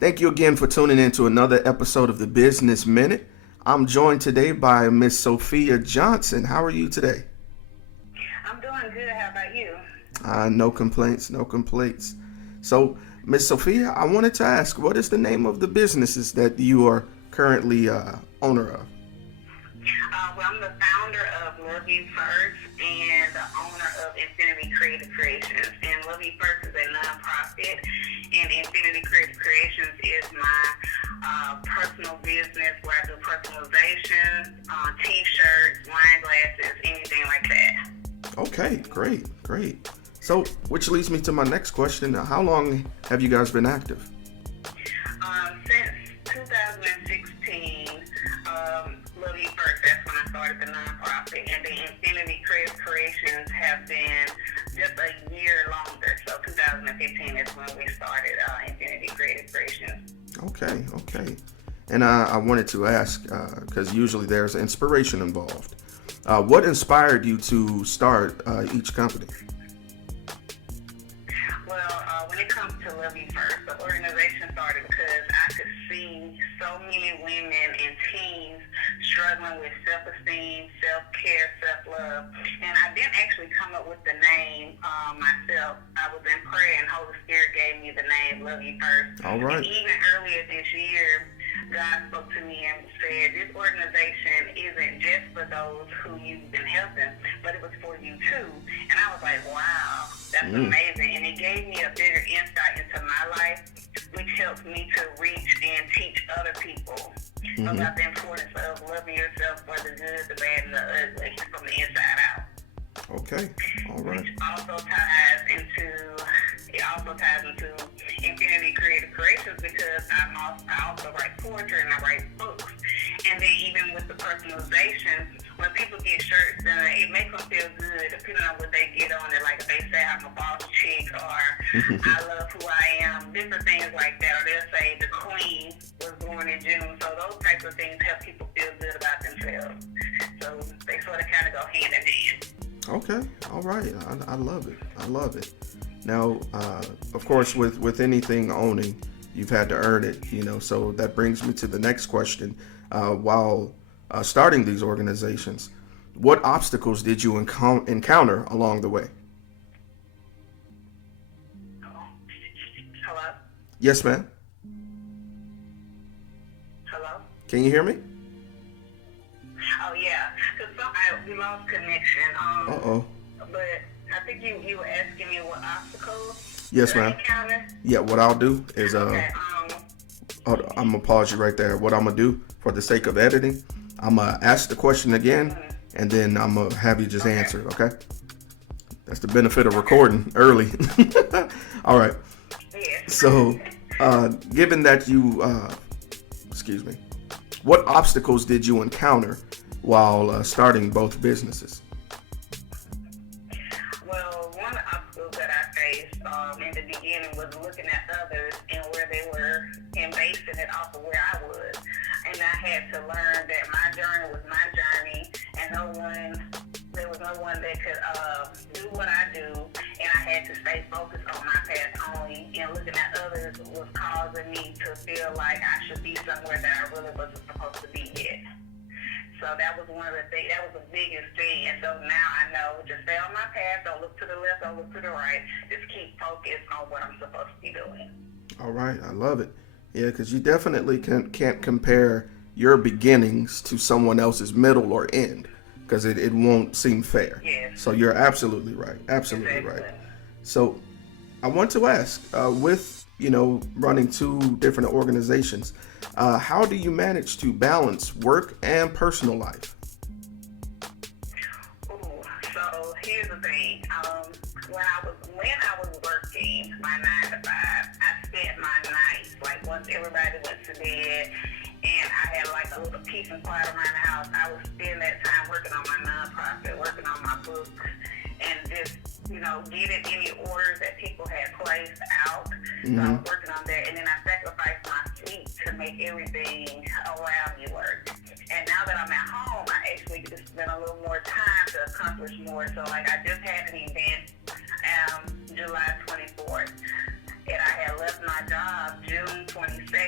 Thank you again for tuning in to another episode of the Business Minute. I'm joined today by Miss Sophia Johnson. How are you today? I'm doing good. How about you? No complaints, no complaints. So, Miss Sophia, I wanted to ask, what is the name of the businesses that you are currently owner of? I'm the founder of Love You First and the owner of Infinity Creative Creations. And Love You First is a nonprofit, and Infinity Creative Creations is my personal business where I do personalization, t-shirts, wine glasses, anything like that. Okay, great. So, which leads me to my next question. How long have you guys been active? Since 2016, Love You First, that's when I started the nonprofit, and the Infinity Creative Creations have been just a year longer. So 2015 is when we started Infinity Creative Creations. Okay. And I wanted to ask, because usually there's inspiration involved. What inspired you to start each company? Well, when it comes to Love You First, the organization started because I could see so many women and teens struggling with self-esteem, self-care, self-love. And I didn't actually come up with the name myself. I was in prayer and Holy Spirit gave me the name Love You First. All right. And even earlier this year, God spoke to me and said, this organization isn't just for those who you've been helping, but it was for you too. And I was like, wow, that's amazing. And it gave me a bigger insight into my life, which helps me to reach and teach other people about the importance of loving yourself for the good, the bad, and the ugly from the inside out. Okay, all right. Which also ties into Infinity Creative Creations because I also write poetry and I write books. And then even with the personalization, when people get shirts done, it makes them feel good depending on what they get on it. Like if they say I'm a boss chick or I love who I am, different things like that. Or they'll say the queen was born in June. So those types of things help people feel good about themselves. So they sort of kind of go hand in hand. Okay, all right. I love it. Now, of course, with anything owning, you've had to earn it, so that brings me to the next question. While starting these organizations, what obstacles did you encounter along the way? Hello? Yes, ma'am. Hello? Can you hear me? Oh, yeah. Because we lost connection. Uh-oh. But I think you were asking me what obstacles Yes, did I ma'am. encounter? Yeah, what I'll do is, Okay, I'm going to pause you right there. What I'm going to do, for the sake of editing, I'm going to ask the question again, and then I'm going to have you just answer it, okay? That's the benefit of recording early. All right. yes. So, given that you, what obstacles did you encounter while starting both businesses? Well, one obstacle that I faced in the beginning was looking at others and where they were and basing it off of where I was. And I had to learn that my journey was my journey and there was no one that could do what I do, and I had to stay focused on my path only, and looking at others was causing me to feel like I should be somewhere that I really wasn't supposed to be yet. So that was one of the things, that was the biggest thing. And so now I know, just stay on my path, don't look to the left, don't look to the right, just keep focused on what I'm supposed to be doing. All right, I love it. Yeah, because you definitely can't compare your beginnings to someone else's middle or end, because it won't seem fair. Yes. So you're absolutely right. Absolutely Exactly. right. So I want to ask, with running two different organizations, how do you manage to balance work and personal life? Ooh, so here's the thing. When I was working my 9 to 5, I spent my nights, like once everybody went to bed and I had like a little peace and quiet around the house, I would spend that time working on my nonprofit, working on my books, and just, getting any orders that people had placed out. So I was working on that, and then I sacrificed my sleep to make everything around me work. And now that I'm at home, I actually get to spend a little more time to accomplish more. So like I just had an event July 24th. And I had left my job June 22nd,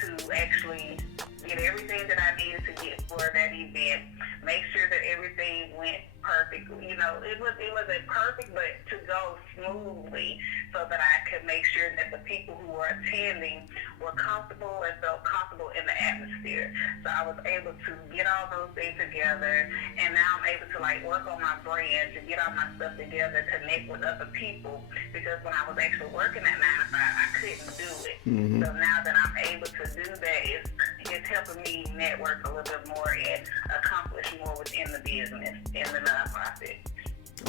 to actually get everything that I needed to get for that event, make sure that everything went perfectly. It wasn't perfect, but to go smoothly so that I could make sure that the people who were attending were comfortable and felt comfortable in the atmosphere. So I was able to get all those things together, and now I'm able to work on my brand, to get all my stuff together, connect with other people, because when I was actually working at 9 to 5, I couldn't do it. Mm-hmm. So now that I'm able to do that, it's helping me network a little bit more and accomplish more within the business, in the nonprofit.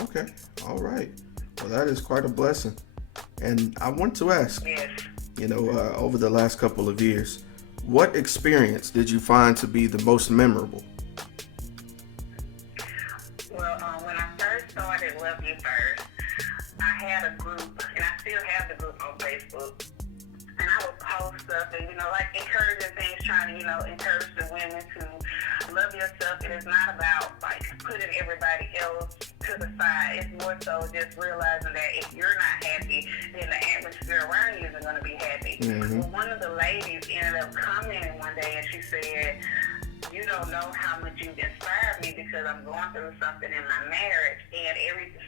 Okay. All right. Well, that is quite a blessing. And I want to ask, yes, over the last couple of years, what experience did you find to be the most memorable? Well, when I first started Love You First, I had a group, and I still have the group on Facebook. And I would post stuff and, encouraging things, trying to, encourage the women to love yourself. It is not about, putting everybody else to the side. It's more so just realizing that if you're not happy, then the atmosphere around you isn't going to be happy. Mm-hmm. Well, one of the ladies ended up commenting one day, and she said, "You don't know how much you've inspired me, because I'm going through something in my marriage, and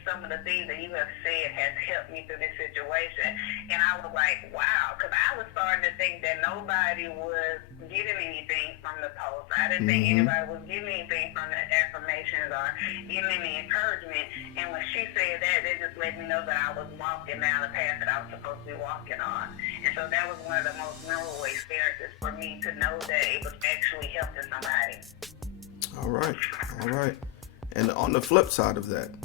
some of the things that you have said has helped me through this situation." And I was like, wow, because I was starting to think that nobody was getting anything from the post. I didn't think anybody was getting anything from the affirmations or getting any encouragement. And when she said that, it just let me know that I was walking down the path that I was supposed to be walking on. And so that was one of the most memorable experiences for me, to know that it was actually helping somebody. All right. And on the flip side of that,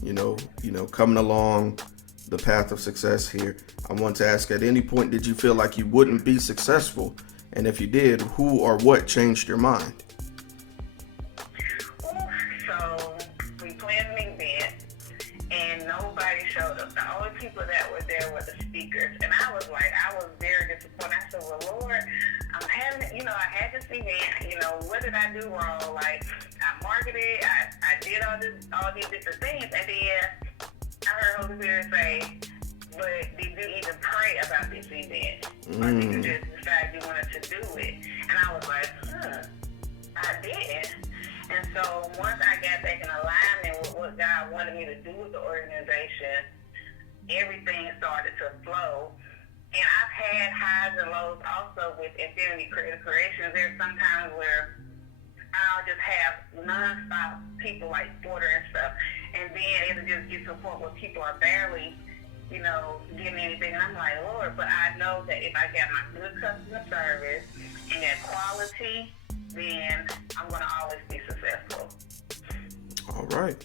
coming along the path of success here, I want to ask, at any point did you feel like you wouldn't be successful? And if you did, who or what changed your mind? So we planned an event, and nobody showed up. The only people that were there were the speakers. And I was very disappointed. I said, well, Lord, I'm having, I had this event, what did I do wrong? I marketed, I did all these different things, and then I heard Holy Spirit say, but did you even pray about this event? Or did you just decide you wanted to do it? And I was like, I did. And so once I got back in alignment with what God wanted me to do with the organization, everything started to flow. And I've had highs and lows also with Infinity Creative Creations. There's sometimes where I'll just have nonstop people order and stuff. And then it'll just get to a point where people are barely, getting anything. And I'm like, Lord, but I know that if I got my good customer service and that quality, then I'm going to always be successful. All right.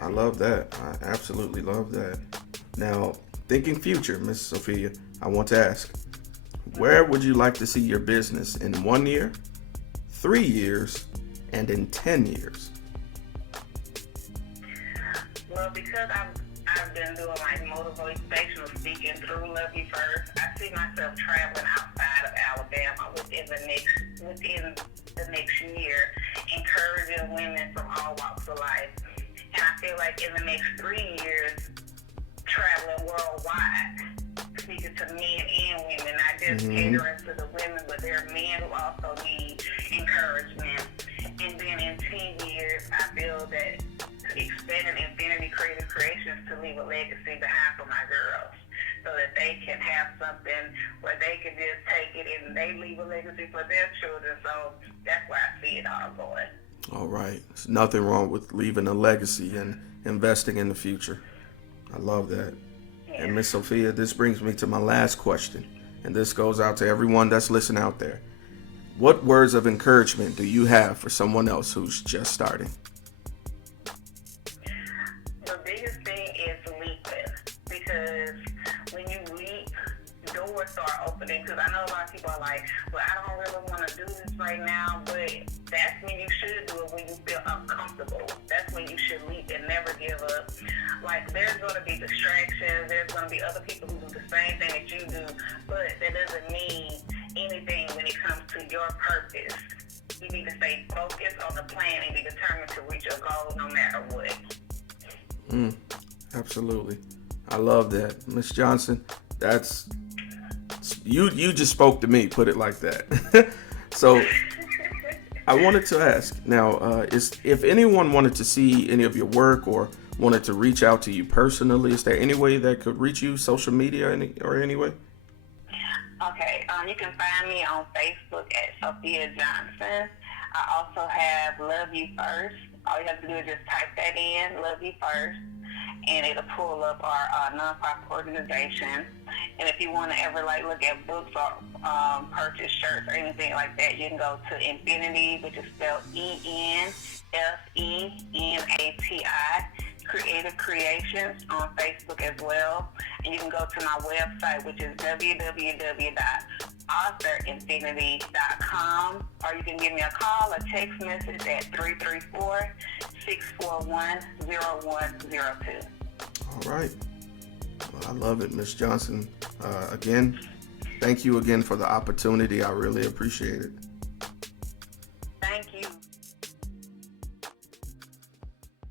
I love that. I absolutely love that. Now, thinking future, Miss Sophia, I want to ask, where would you like to see your business in 1 year, 3 years, and in 10 years? Well, because I've been doing motivational speaking through Love You First, I see myself traveling outside of Alabama within the next year, encouraging women from all walks of life. And I feel like in the next 3 years, traveling worldwide, speaking to men and women, not just catering to the women, but there are men who also need encouragement. And then in 10 years, I feel that expanding Infinity Creative Creations to leave a legacy behind for my girls, so that they can have something where they can just take it and they leave a legacy for their children. So that's where I see it all going. All right. There's nothing wrong with leaving a legacy and investing in the future. I love that. Yeah. And Miss Sophia, this brings me to my last question. And this goes out to everyone that's listening out there. What words of encouragement do you have for someone else who's just starting? The biggest thing is leaping, because when you leap, doors start opening. Because I know a lot of people are like, well, I don't really want to do this right now, but that's when you should do it, when you feel uncomfortable. That's when you should leap and never give up. There's going to be distractions. There's going to be other people who do the same thing that you do, but that doesn't mean anything when it comes to your purpose. You need to stay focused on the plan and be determined to reach your goal no matter what. Absolutely. I love that. Miss Johnson, that's you just spoke to me. Put it like that. So I wanted to ask now, if anyone wanted to see any of your work or wanted to reach out to you personally, is there any way that could reach you, social media or any way? Okay, you can find me on Facebook at Sophia Johnson. I also have Love You First. All you have to do is just type that in, Love You First, and it'll pull up our nonprofit organization. And if you want to ever look at books or purchase shirts or anything like that, you can go to Infinity, which is spelled ENFENATI, Creative Creations on Facebook as well. And you can go to my website, which is www.authorinfinity.com, or you can give me a call or text message at 334-641-0102. All right. Well, I love it, Miss Johnson. Again, thank you again for the opportunity. I really appreciate it. Thank you.